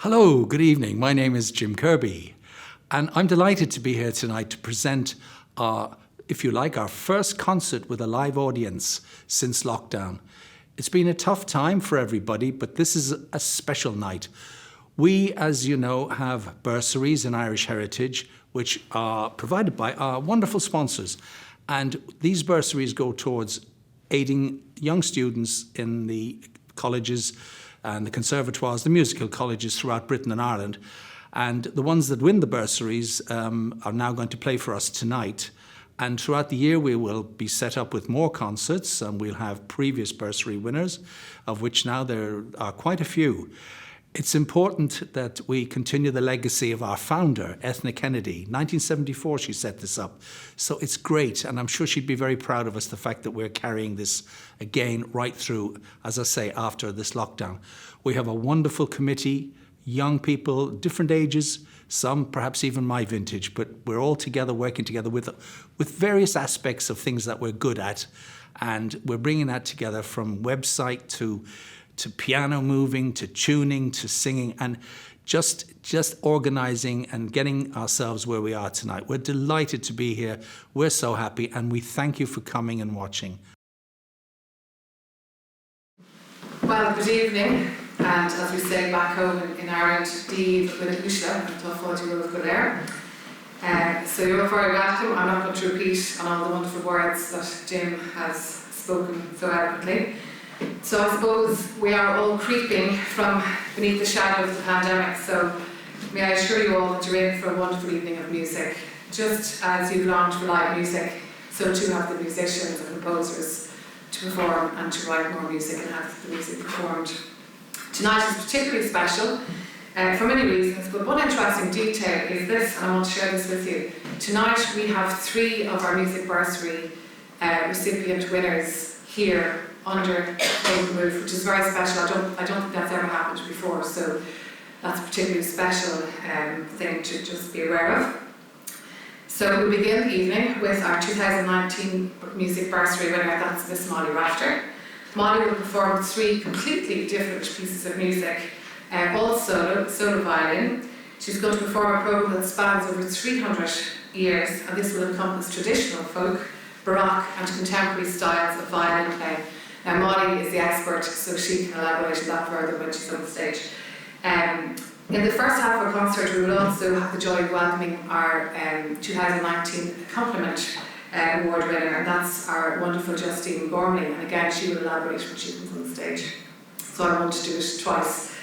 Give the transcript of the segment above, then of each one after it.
Hello, good evening. My name is Jim Kirby, and I'm delighted to be here tonight to present, if you like, our first concert with a live audience since lockdown. It's been a tough time for everybody, but this is a special night. We, as you know, have bursaries in Irish Heritage, which are provided by our wonderful sponsors. And these bursaries go towards aiding young students in the colleges and the conservatoires, the musical colleges throughout Britain and Ireland. And the ones that win the bursaries are now going to play for us tonight. And throughout the year, we will be set up with more concerts, and we'll have previous bursary winners, of which now there are quite a few. It's important that we continue the legacy of our founder, Ethna Kennedy. 1974, she set this up. So it's great, and I'm sure she'd be very proud of us, the fact that we're carrying this again right through, as I say, after this lockdown. We have a wonderful committee, young people, different ages, some perhaps even my vintage, but we're all together, working together with various aspects of things that we're good at. And we're bringing that together from website to piano moving, to tuning, to singing, and just organizing and getting ourselves where we are tonight. We're delighted to be here. We're so happy, and we thank you for coming and watching. Well, good evening, and as we say back home in Ireland, Díobh with a Ushla, and Tuffod you will go there. So you're very welcome. I'm not going to repeat on all the wonderful words that Jim has spoken so eloquently. So I suppose we are all creeping from beneath the shadow of the pandemic, so may I assure you all that you're in for a wonderful evening of music. Just as you've longed for live music, so too have the musicians and composers to perform and to write more music and have the music performed. Tonight is particularly special for many reasons, but one interesting detail is this, and I want to share this with you. Tonight we have 3 of our music bursary recipient winners here under the same roof, which is very special. I don't think that's ever happened before, so that's a particularly special thing to just be aware of. So we begin the evening with our 2019 music bursary winner, that's Miss Molly Rafter. Molly will perform 3 completely different pieces of music, all solo violin. She's going to perform a programme that spans over 300 years, and this will encompass traditional folk, baroque and contemporary styles of violin playing. Now, Molly is the expert, so she can elaborate on that further when she's on the stage. In the first half of our concert, we will also have the joy of welcoming our 2019 Compliment Award winner, and that's our wonderful Justine Gormley. And again, she will elaborate when she comes on the stage. So I want to do it twice.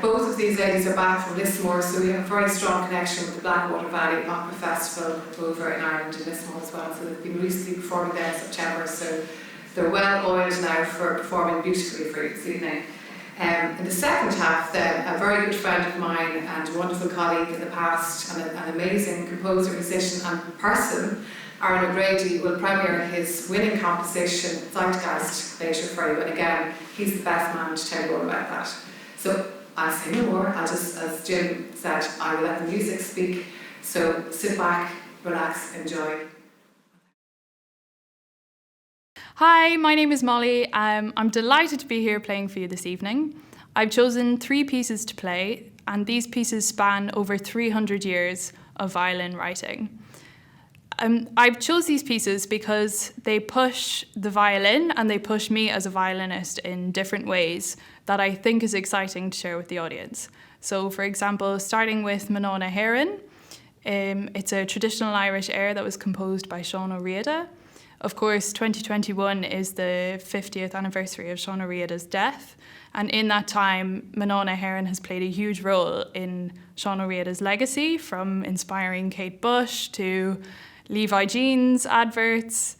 Both of these ladies are back from Lismore, so we have a very strong connection with the Blackwater Valley Opera Festival over in Ireland in Lismore as well. So they've been recently performing there in September, so they're well oiled now for performing beautifully for you this evening. In the second half then, a very good friend of mine and a wonderful colleague in the past and an amazing composer, musician and person, Aaron O'Grady, will premiere his winning composition Zeitgeist later for you, and again, he's the best man to tell you all about that. So I'll say no more. I'll just, as Jim said, I will let the music speak. So sit back, relax, enjoy. Hi, my name is Molly. I'm delighted to be here playing for you this evening. I've chosen 3 pieces to play, and these pieces span over 300 years of violin writing. I've chose these pieces because they push the violin and they push me as a violinist in different ways that I think is exciting to share with the audience. So, for example, starting with Manóna Héireann, it's a traditional Irish air that was composed by Sean O'Riada. Of course, 2021 is the 50th anniversary of Sean O'Riada's death, and in that time, Manóna Héireann has played a huge role in Sean O'Riada's legacy, from inspiring Kate Bush to Levi Jeans adverts.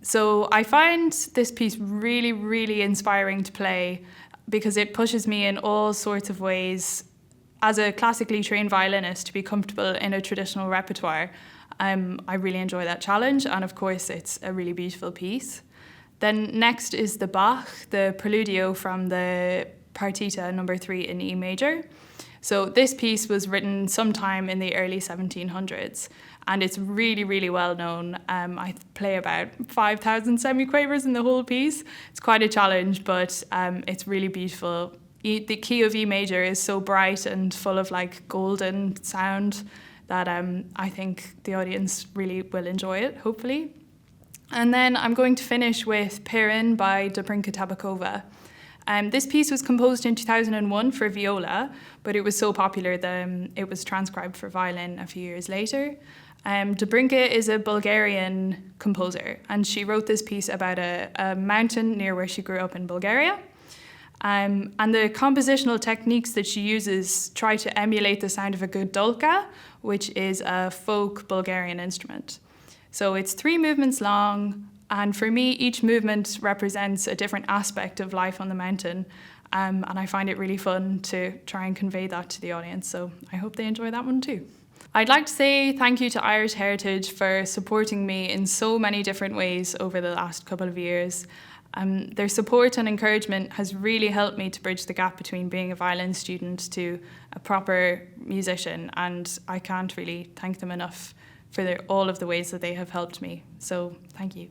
So I find this piece really, really inspiring to play because it pushes me in all sorts of ways as a classically trained violinist to be comfortable in a traditional repertoire. I really enjoy that challenge, and of course it's a really beautiful piece. Then next is the Bach, the Preludio from the Partita number 3 in E major. So this piece was written sometime in the early 1700s, and it's really, really well known. I play about 5,000 semiquavers in the whole piece. It's quite a challenge, but it's really beautiful, the key of E major is so bright and full of like golden sound that I think the audience really will enjoy it, hopefully. And then I'm going to finish with Pirin by Dobrinka Tabakova. This piece was composed in 2001 for viola, but it was so popular that it was transcribed for violin a few years later. Dobrinka is a Bulgarian composer, and she wrote this piece about a mountain near where she grew up in Bulgaria. And the compositional techniques that she uses try to emulate the sound of a gudolka, which is a folk Bulgarian instrument. So it's 3 movements long, and for me, each movement represents a different aspect of life on the mountain, and I find it really fun to try and convey that to the audience, so I hope they enjoy that one too. I'd like to say thank you to Irish Heritage for supporting me in so many different ways over the last couple of years. Their support and encouragement has really helped me to bridge the gap between being a violin student to a proper musician, and I can't really thank them enough for all of the ways that they have helped me. So thank you.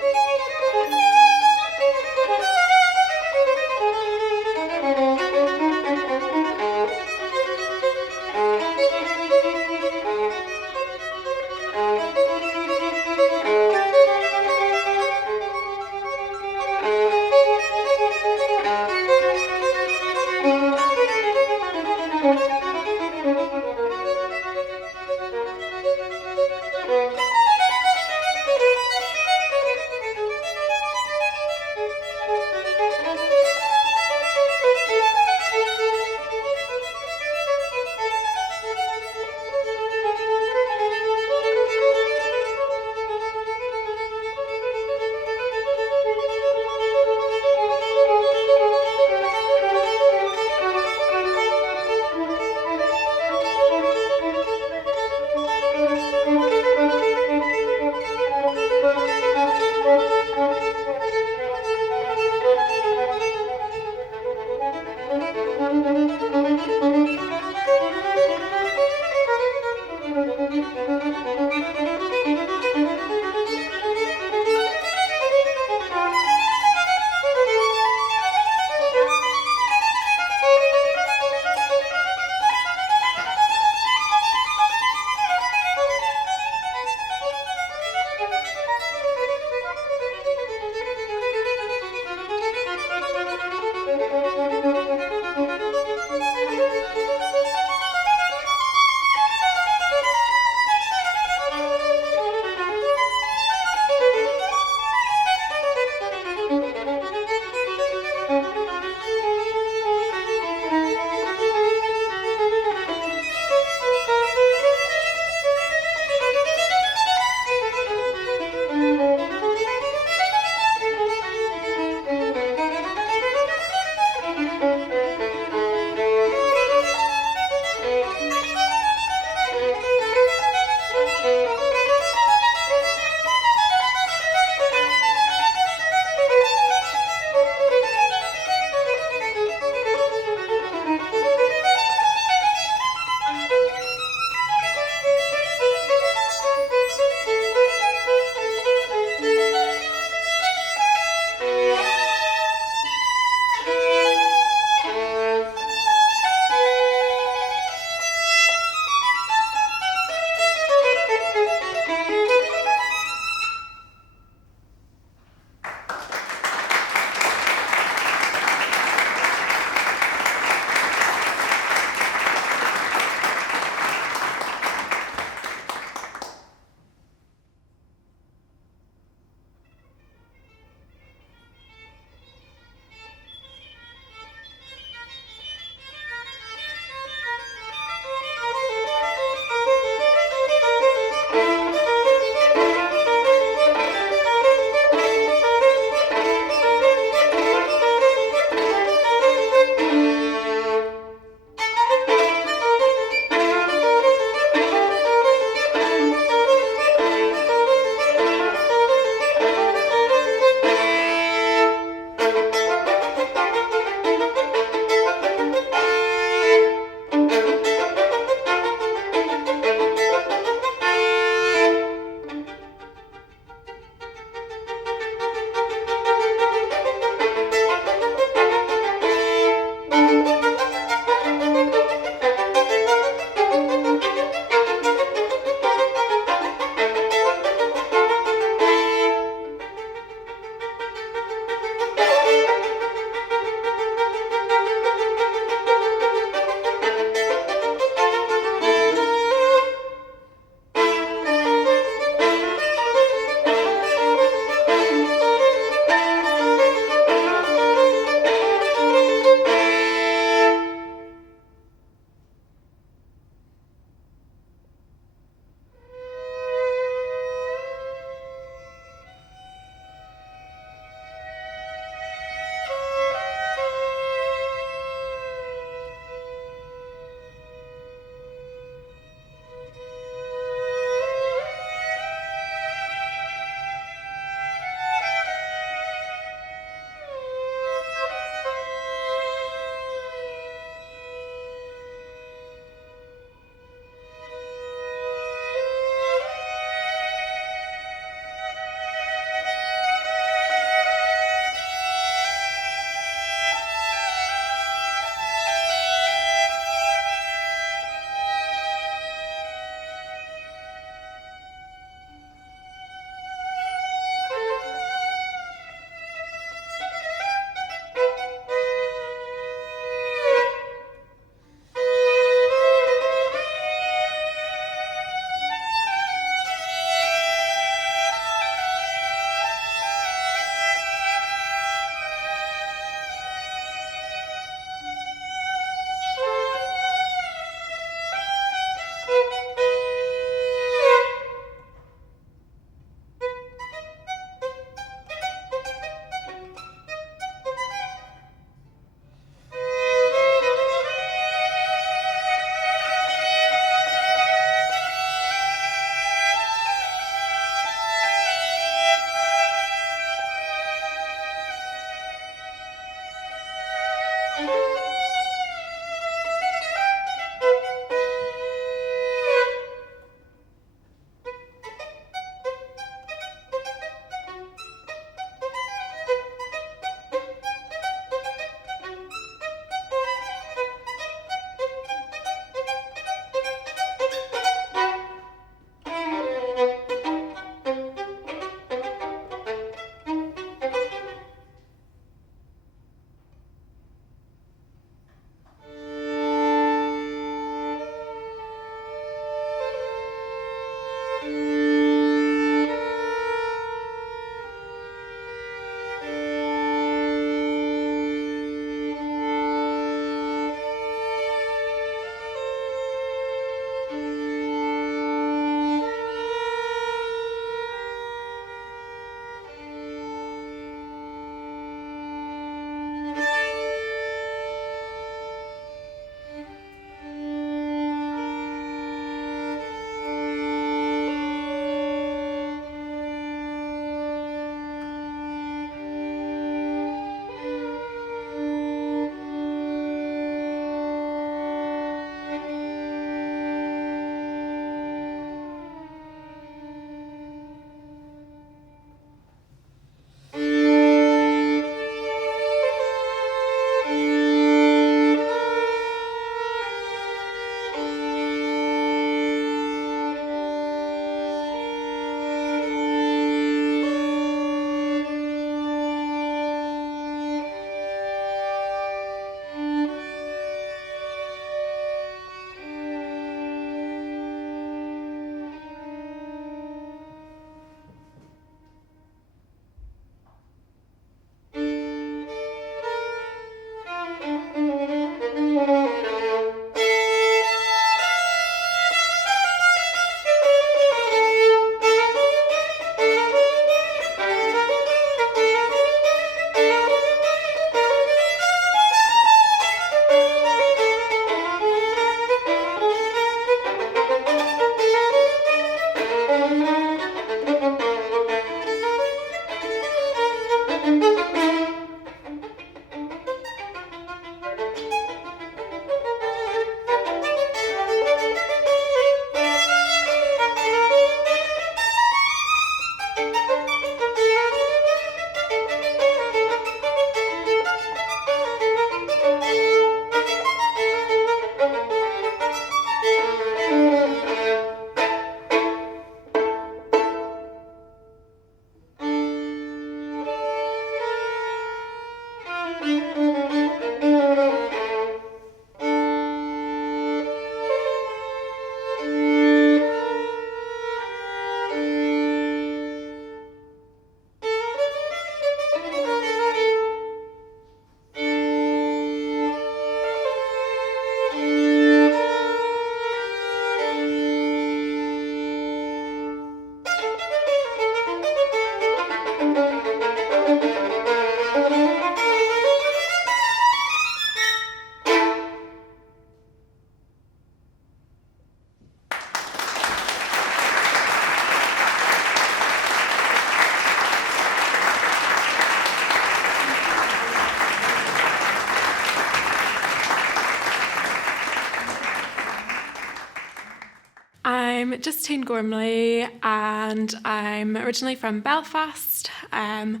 I'm Justine Gormley and I'm originally from Belfast, and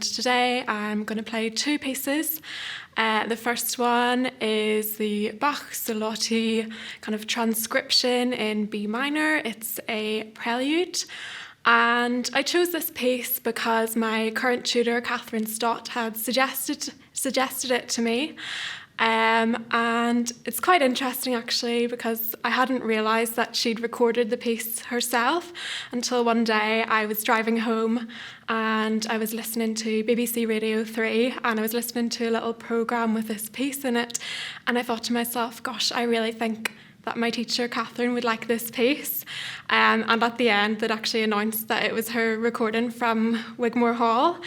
today I'm going to play two pieces. The first one is the Bach Solotti kind of transcription in B minor. It's a prelude. And I chose this piece because my current tutor, Catherine Stott, had suggested it to me. And it's quite interesting actually because I hadn't realised that she'd recorded the piece herself until one day I was driving home and I was listening to BBC Radio 3 and I was listening to a little programme with this piece in it, and I thought to myself, gosh, I really think that my teacher Catherine would like this piece, and at the end they'd actually announced that it was her recording from Wigmore Hall,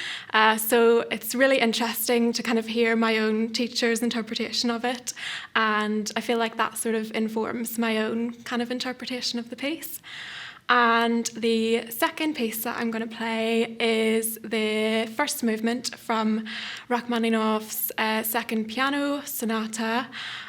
so it's really interesting to kind of hear my own teacher's interpretation of it, and I feel like that sort of informs my own kind of interpretation of the piece. And the second piece that I'm going to play is the first movement from Rachmaninoff's Second Piano Sonata.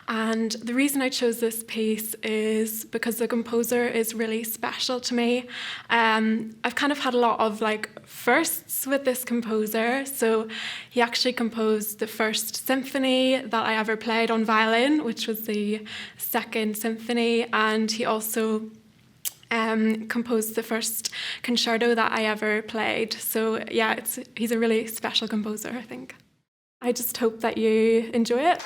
And the reason I chose this piece is because the composer is really special to me. I've kind of had a lot of firsts with this composer. So he actually composed the first symphony that I ever played on violin, which was the Second Symphony, and he also composed the first concerto that I ever played. So yeah, he's a really special composer, I think. I just hope that you enjoy it.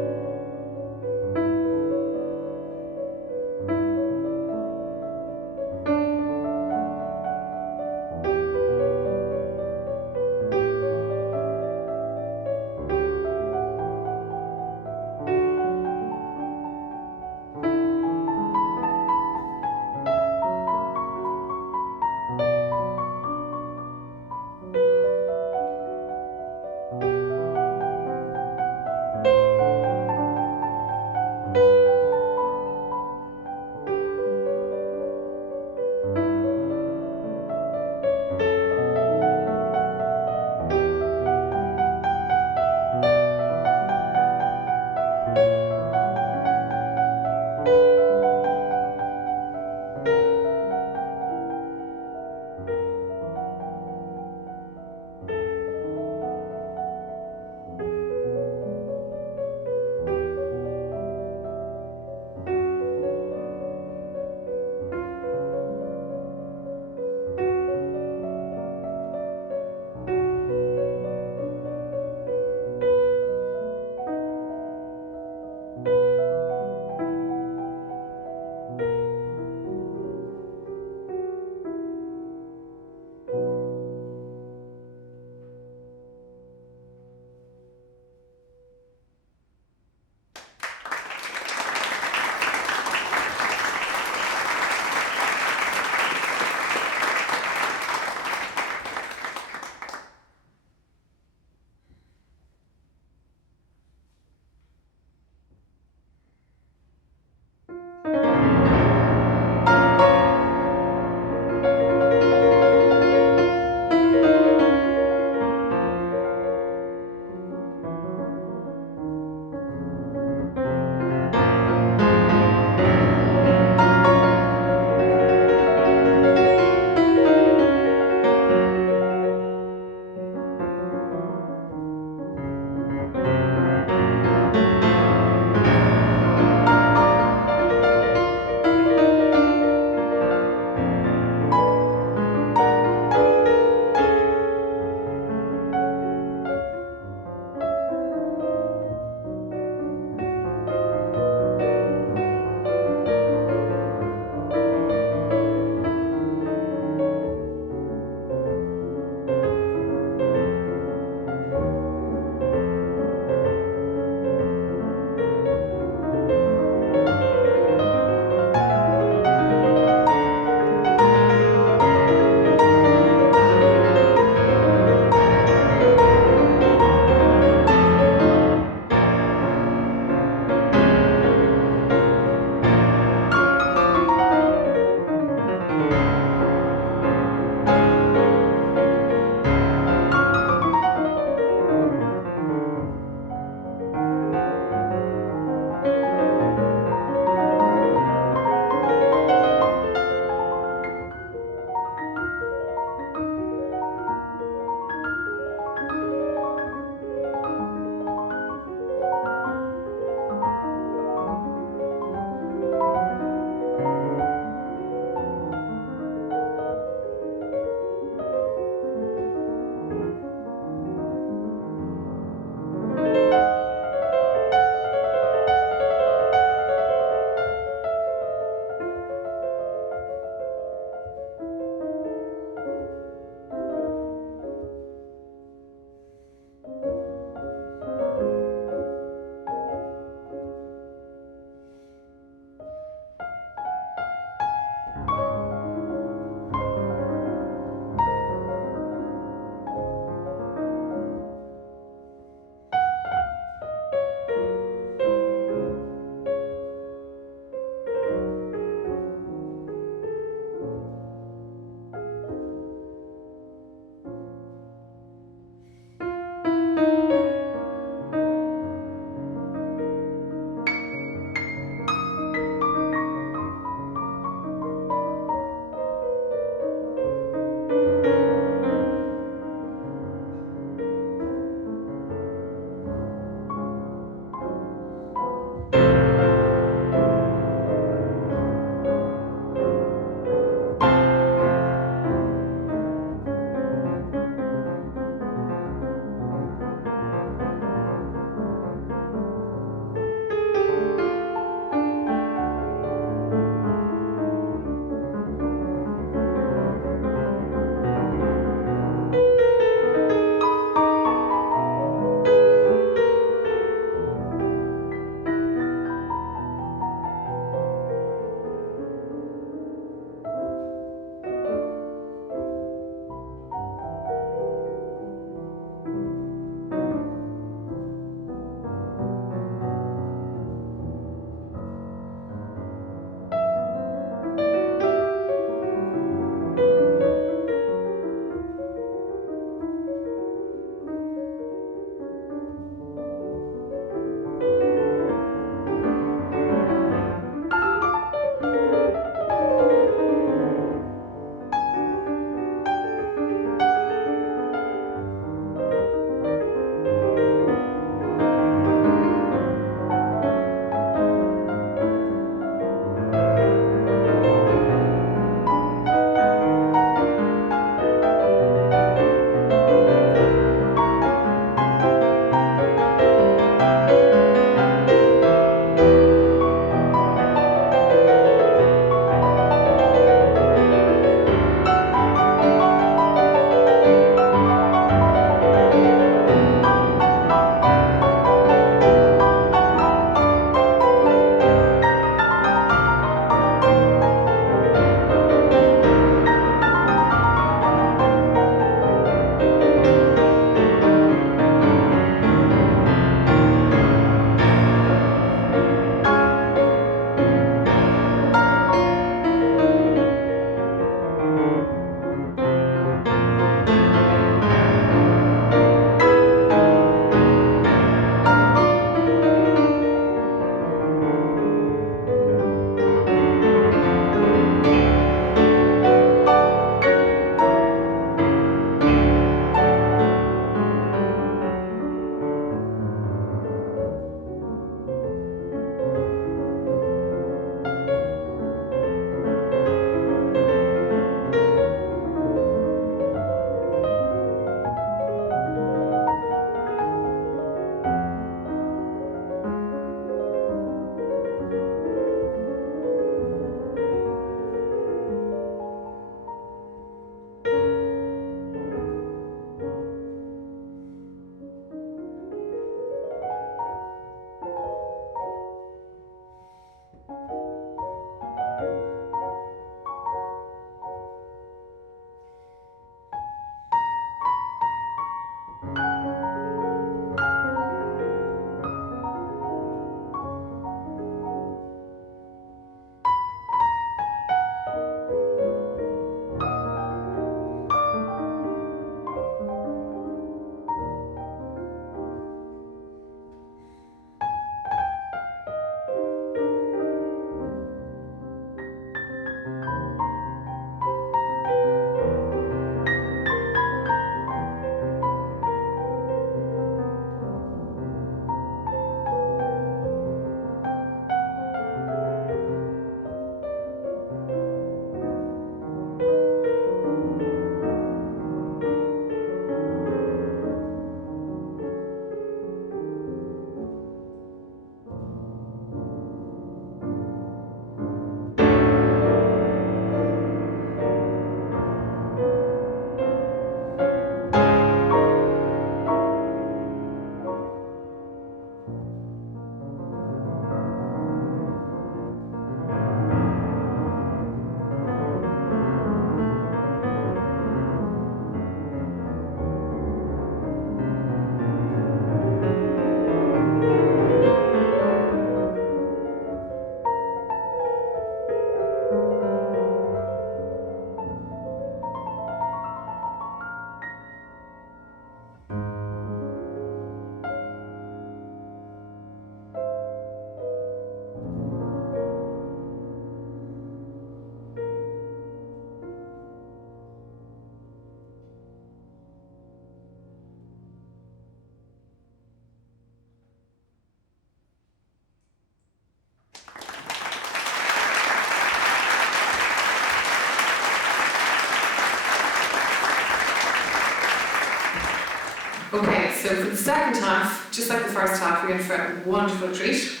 Okay, so for the second half, just like the first half, we're in for a wonderful treat.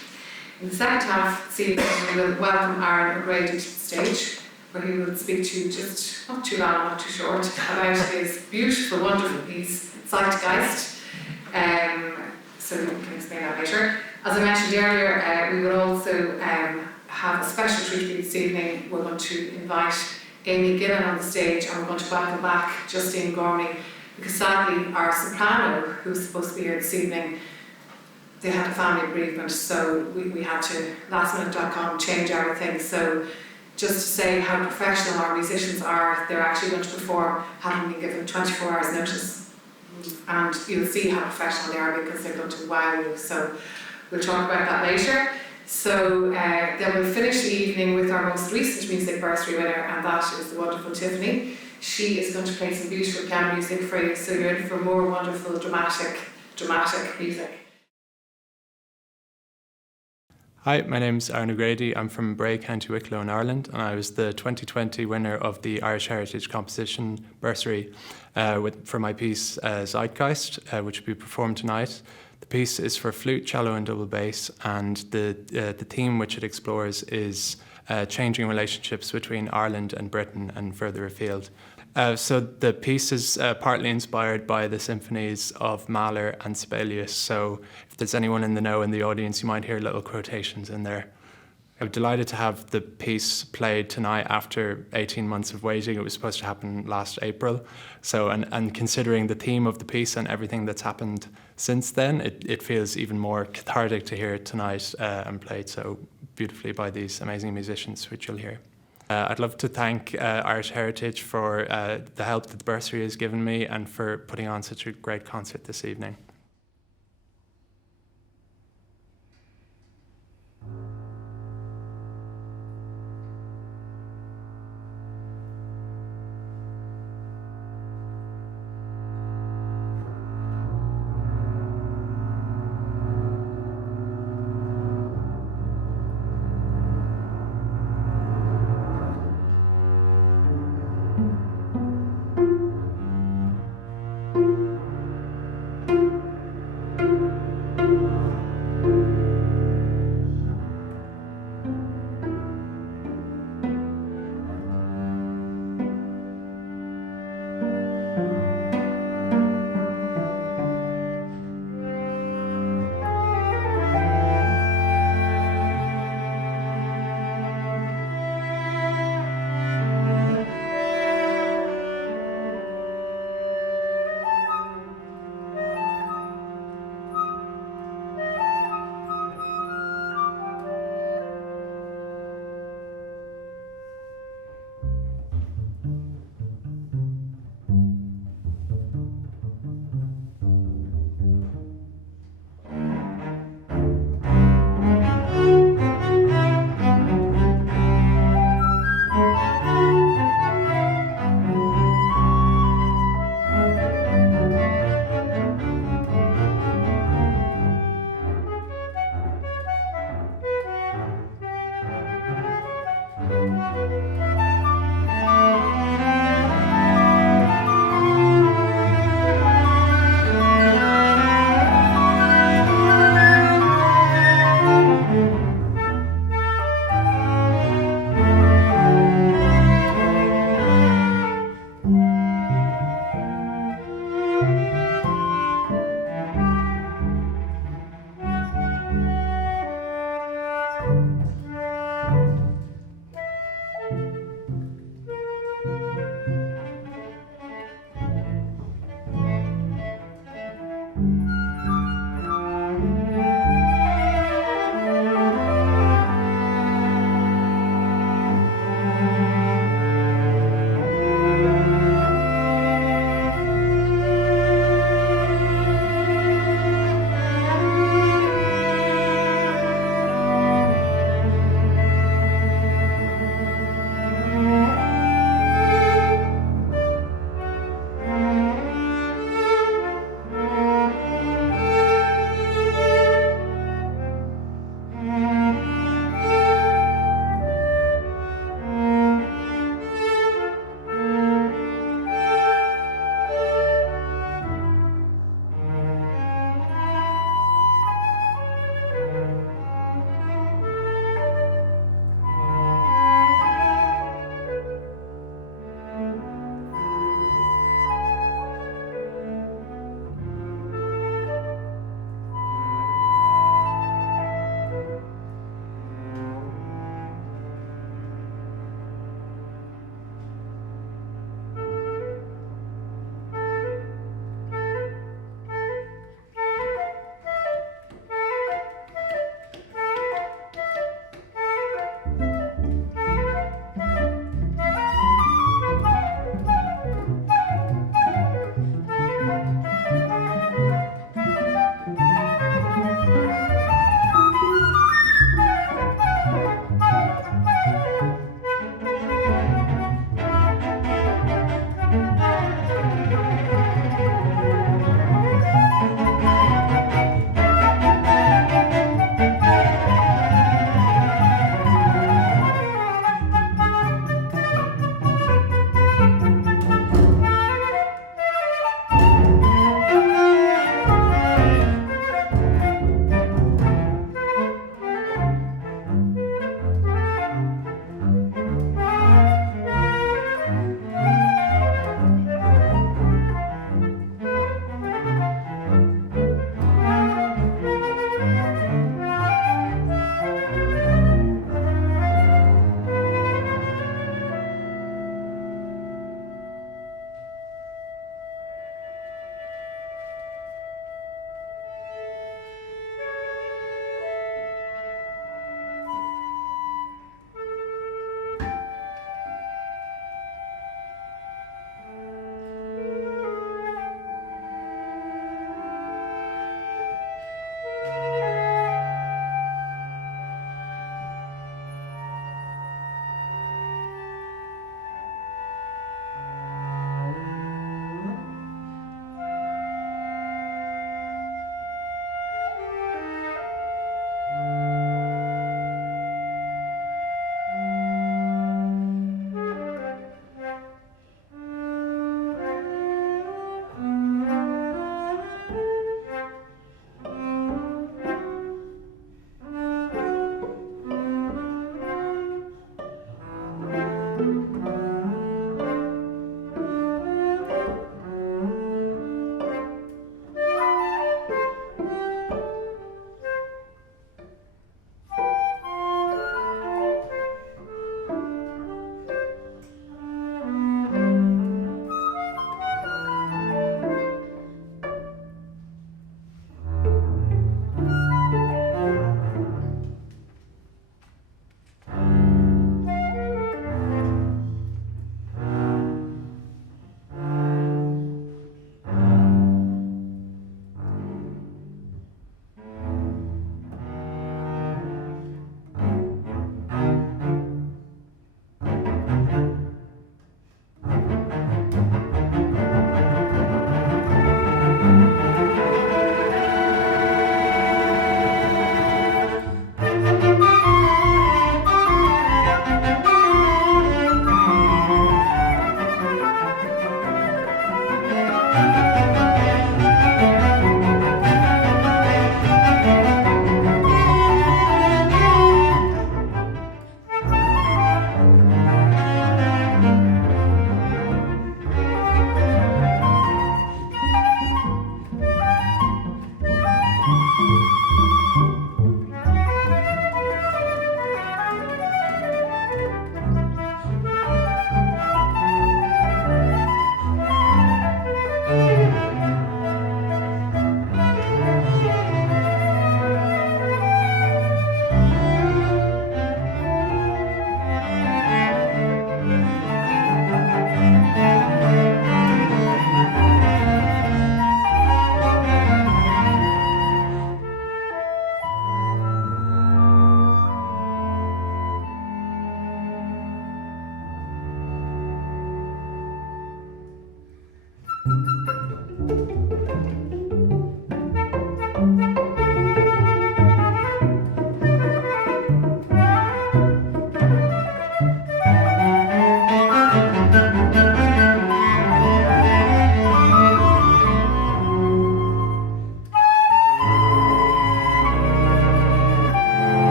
In the second half, this evening, we will welcome Aaron O'Grady to the stage, where he will speak to you just not too long, not too short, about his beautiful, wonderful piece, Zeitgeist. So we can explain that later. As I mentioned earlier, we will also have a special treat for you this evening. We're going to invite Amy Gillen on the stage, and we're going to welcome back Justine Gormley, because sadly our soprano, who's supposed to be here this evening, they had a family bereavement, so we had to lastminute.com change everything. So just to say how professional our musicians are, they're actually going to perform having been given 24 hours notice, and you'll see how professional they are because they're going to wow you. So we'll talk about that later. So then we'll finish the evening with our most recent music bursary winner, and that is the wonderful Tiffany. She is going to play some beautiful piano music for you, so you're in for more wonderful dramatic music. Hi, my name's Aaron O'Grady. I'm from Bray, County Wicklow in Ireland, and I was the 2020 winner of the Irish Heritage Competition Bursary for my piece Zeitgeist, which will be performed tonight. The piece is for flute, cello and double bass, and the theme which it explores is changing relationships between Ireland and Britain and further afield. So the piece is partly inspired by the symphonies of Mahler and Sibelius. So if there's anyone in the know in the audience, you might hear little quotations in there. I'm delighted to have the piece played tonight after 18 months of waiting. It was supposed to happen last April. So, and considering the theme of the piece and everything that's happened since then, it feels even more cathartic to hear it tonight and played so beautifully by these amazing musicians, which you'll hear. I'd love to thank Irish Heritage for the help that the Bursary has given me and for putting on such a great concert this evening.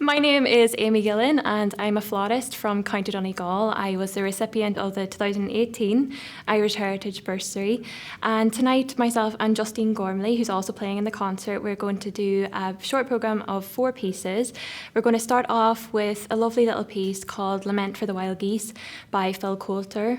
My name is Amy Gillen and I'm a flautist from County Donegal. I was the recipient of the 2018 Irish Heritage Bursary, and tonight myself and Justine Gormley, who's also playing in the concert, we're going to do a short programme of 4 pieces. We're going to start off with a lovely little piece called Lament for the Wild Geese by Phil Coulter,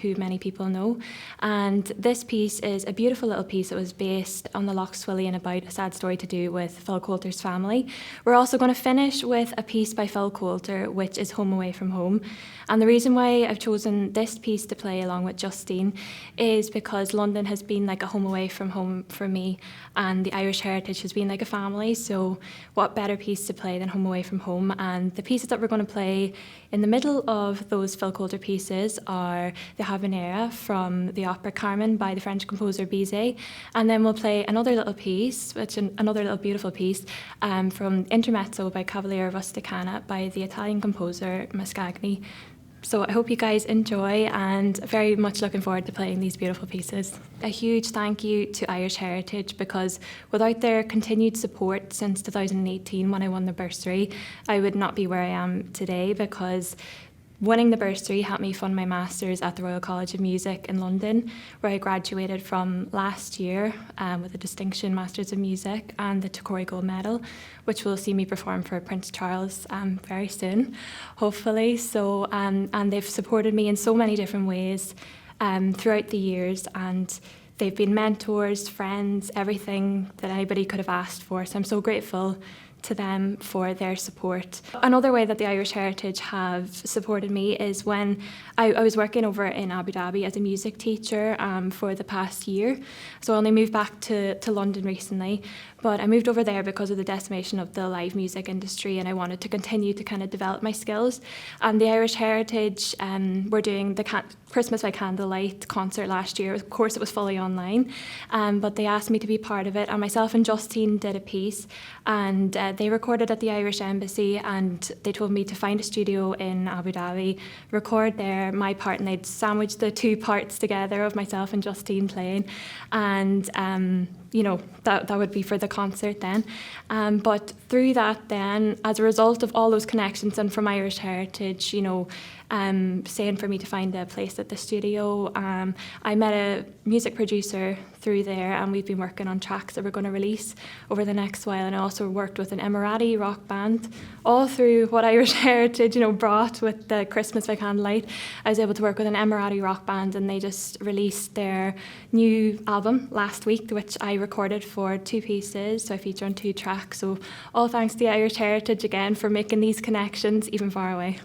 who many people know, and this piece is a beautiful little piece that was based on the Lough Swilly about a sad story to do with Phil Coulter's family. We're also going to finish with a piece by Phil Coulter, which is Home Away from Home. And the reason why I've chosen this piece to play along with Justine is because London has been like a home away from home for me, and the Irish heritage has been like a family, so what better piece to play than Home Away from Home? And the pieces that we're going to play in the middle of those Phil Coulter pieces are the Habanera from the opera Carmen by the French composer Bizet, and then we'll play another little piece, another little beautiful piece from Intermezzo by Cavaliere Rusticana by the Italian composer Mascagni. So I hope you guys enjoy, and very much looking forward to playing these beautiful pieces. A huge thank you to Irish Heritage, because without their continued support since 2018 when I won the bursary, I would not be where I am today, because winning the bursary helped me fund my Masters at the Royal College of Music in London, where I graduated from last year with a distinction Masters of Music and the Tokori Gold Medal, which will see me perform for Prince Charles very soon, hopefully. So, and they've supported me in so many different ways throughout the years, and they've been mentors, friends, everything that anybody could have asked for. So I'm so grateful to them for their support. Another way that the Irish Heritage have supported me is when I was working over in Abu Dhabi as a music teacher for the past year. So I only moved back to London recently, but I moved over there because of the decimation of the live music industry, and I wanted to continue to kind of develop my skills. And the Irish Heritage were doing the Christmas by Candlelight concert last year. Of course, it was fully online, but they asked me to be part of it, and myself and Justine did a piece, and they recorded at the Irish Embassy, and they told me to find a studio in Abu Dhabi, record there my part, and they'd sandwich the 2 parts together of myself and Justine playing, and you know, that would be for the concert then. But through that then, as a result of all those connections and from Irish Heritage, you know, saying for me to find a place at the studio, I met a music producer through there, and we've been working on tracks that we're going to release over the next while. And I also worked with an Emirati rock band, all through what Irish Heritage, you know, brought with the Christmas by Candlelight. I was able to work with an Emirati rock band, and they just released their new album last week, which I recorded for 2 pieces, so I feature on 2 tracks. So all thanks to the Irish Heritage again for making these connections even far away.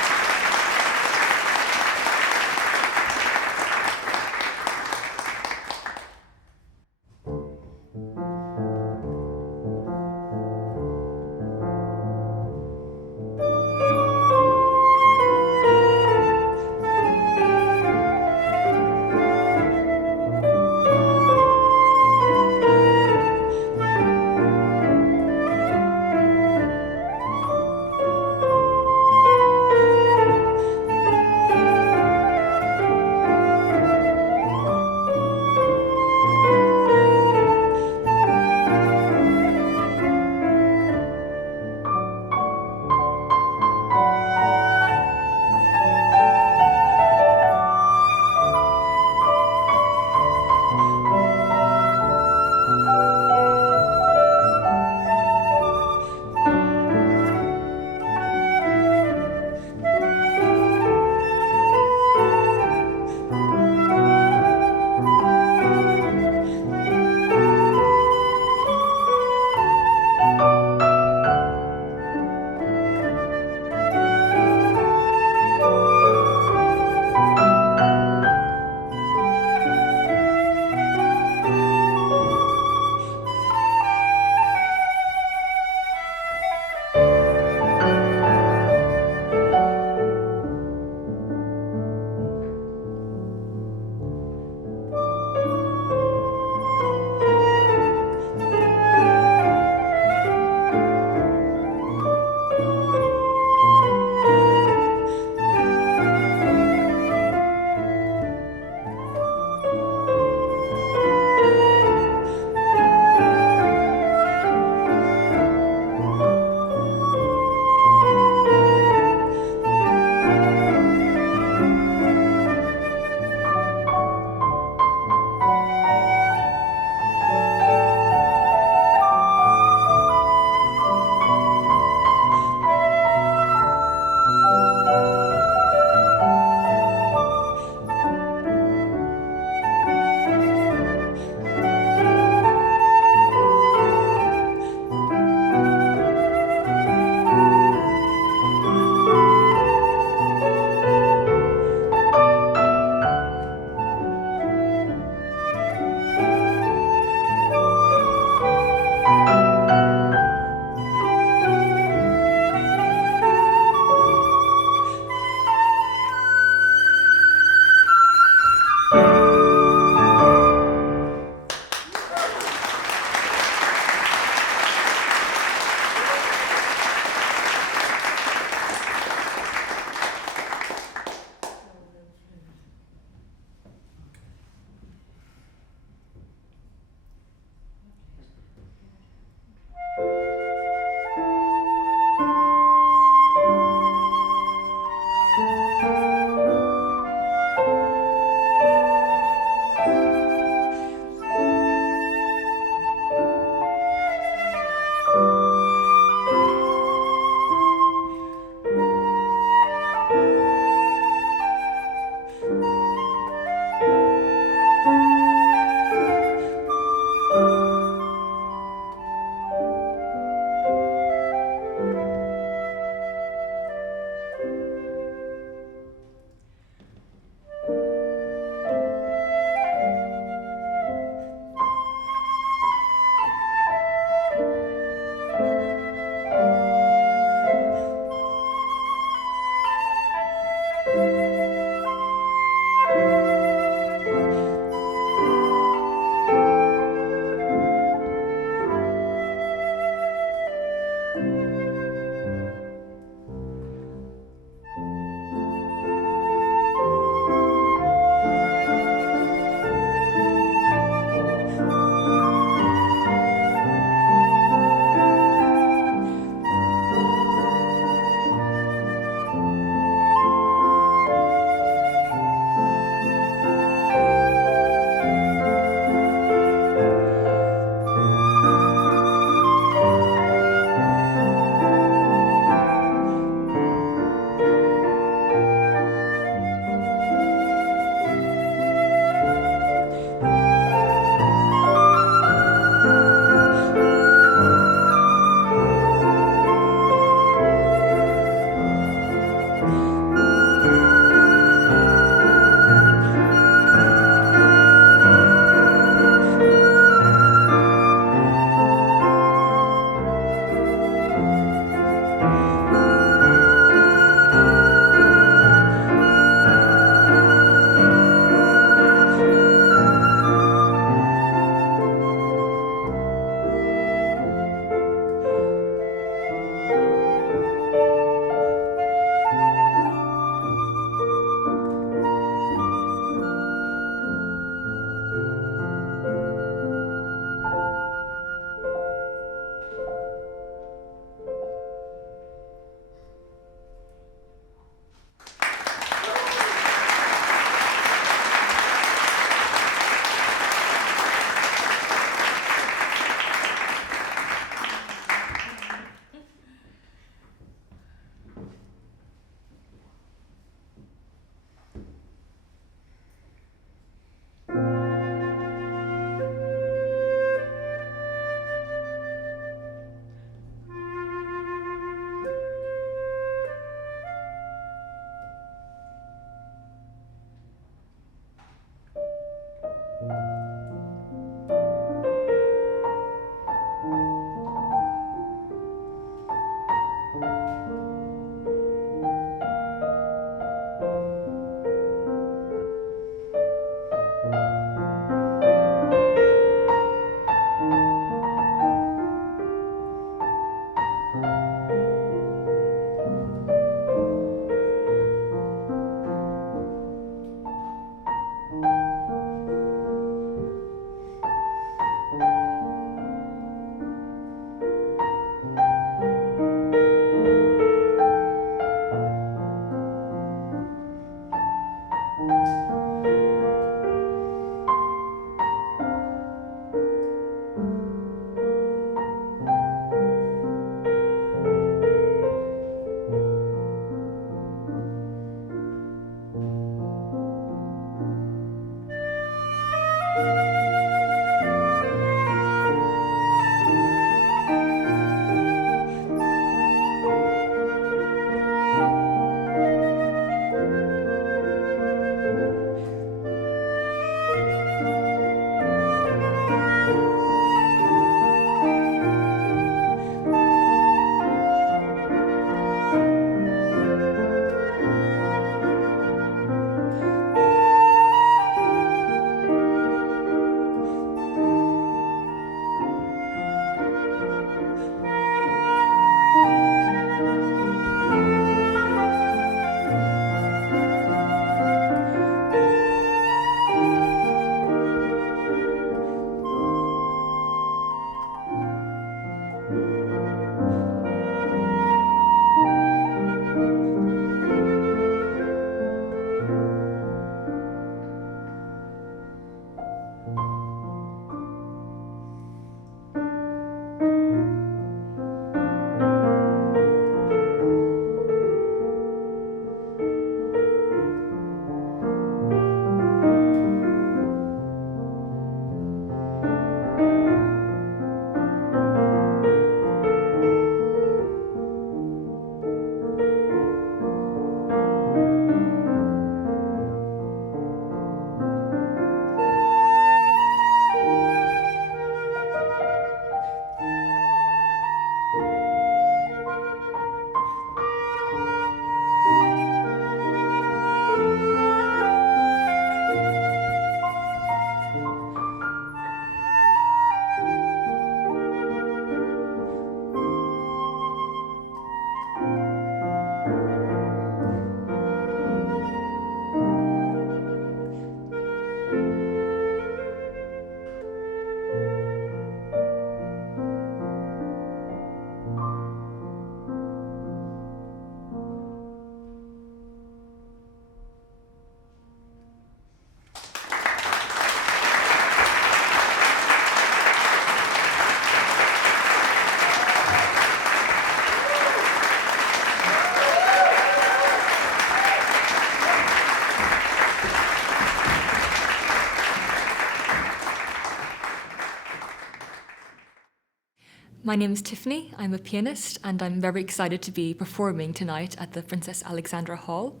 My name is Tiffany. I'm a pianist, and I'm very excited to be performing tonight at the Princess Alexandra Hall.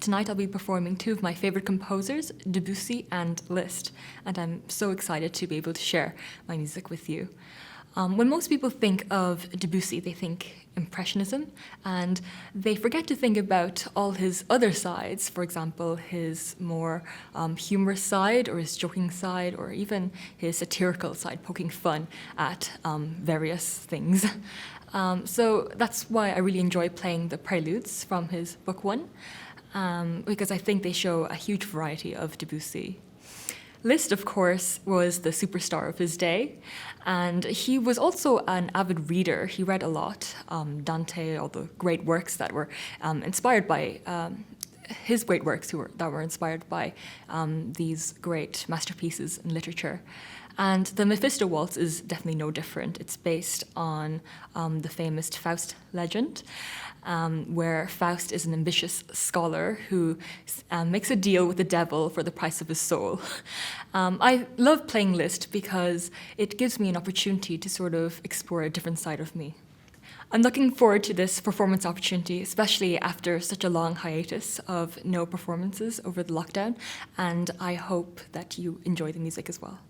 Tonight I'll be performing two of my favorite composers, Debussy and Liszt, and I'm so excited to be able to share my music with you. When most people think of Debussy, they think Impressionism, and they forget to think about all his other sides, for example, his more humorous side, or his joking side, or even his satirical side, poking fun at various things. So that's why I really enjoy playing the preludes from his Book One, because I think they show a huge variety of Debussy. Liszt, of course, was the superstar of his day, and he was also an avid reader. He read a lot, Dante, all the great works that were inspired by his great works that were inspired by these great masterpieces in literature. And the Mephisto Waltz is definitely no different. It's based on the famous Faust legend, where Faust is an ambitious scholar who makes a deal with the devil for the price of his soul. I love playing Liszt because it gives me an opportunity to sort of explore a different side of me. I'm looking forward to this performance opportunity, especially after such a long hiatus of no performances over the lockdown, and I hope that you enjoy the music as well.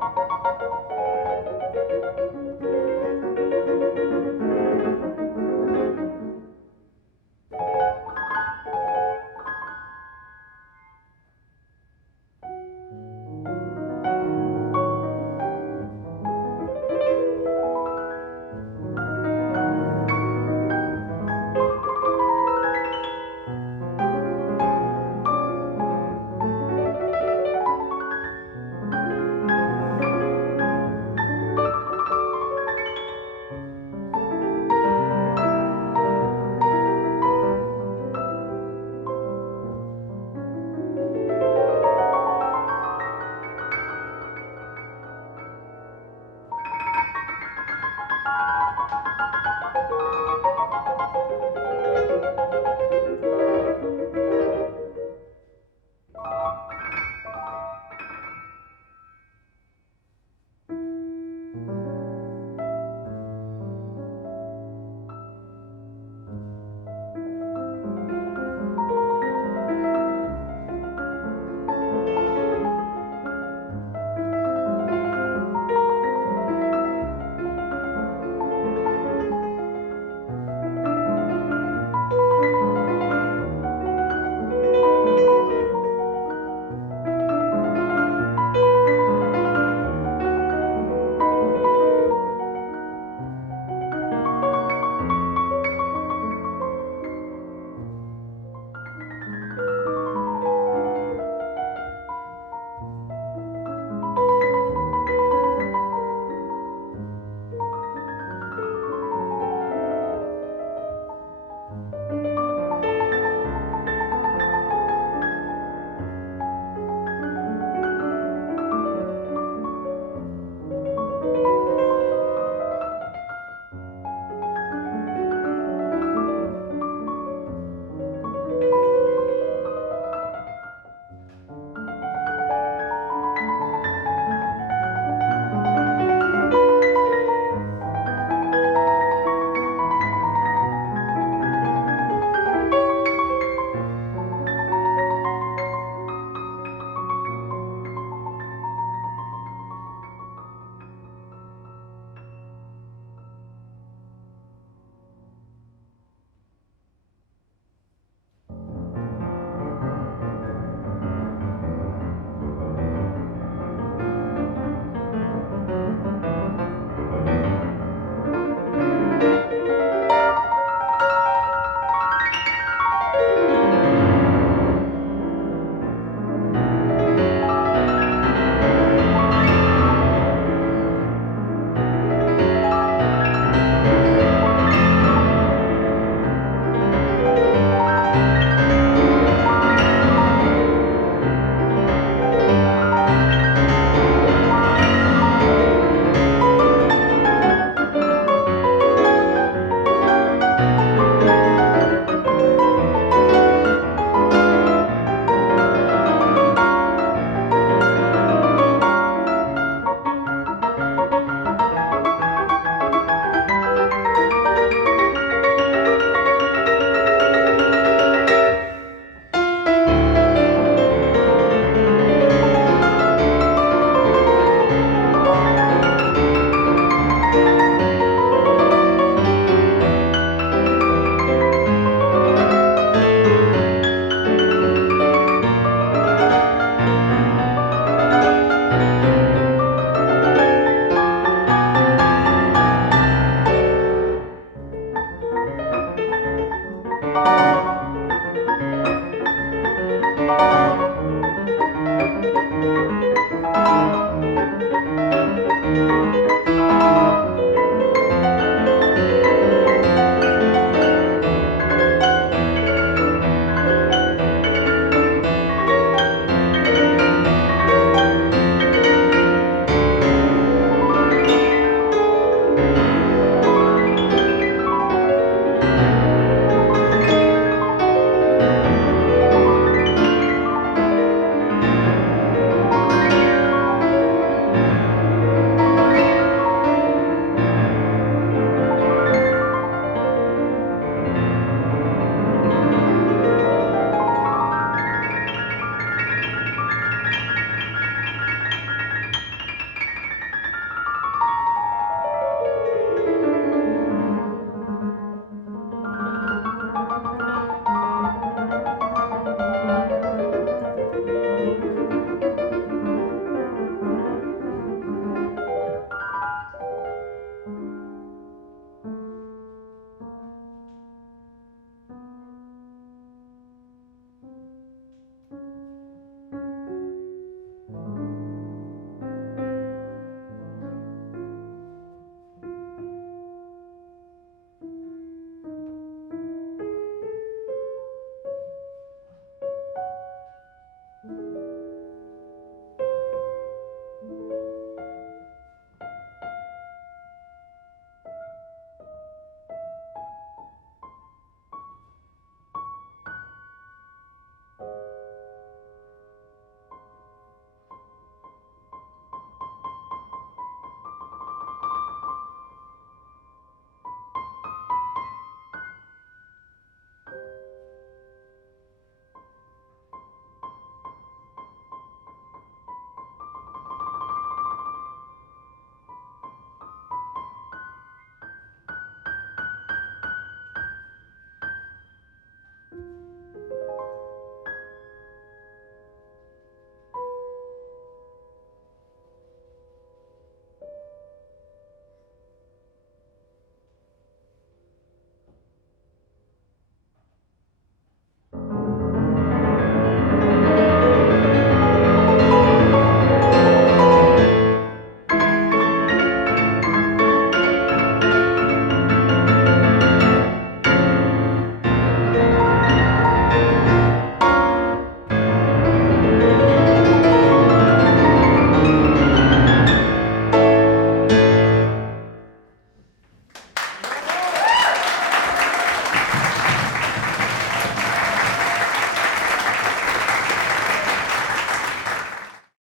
Thank you.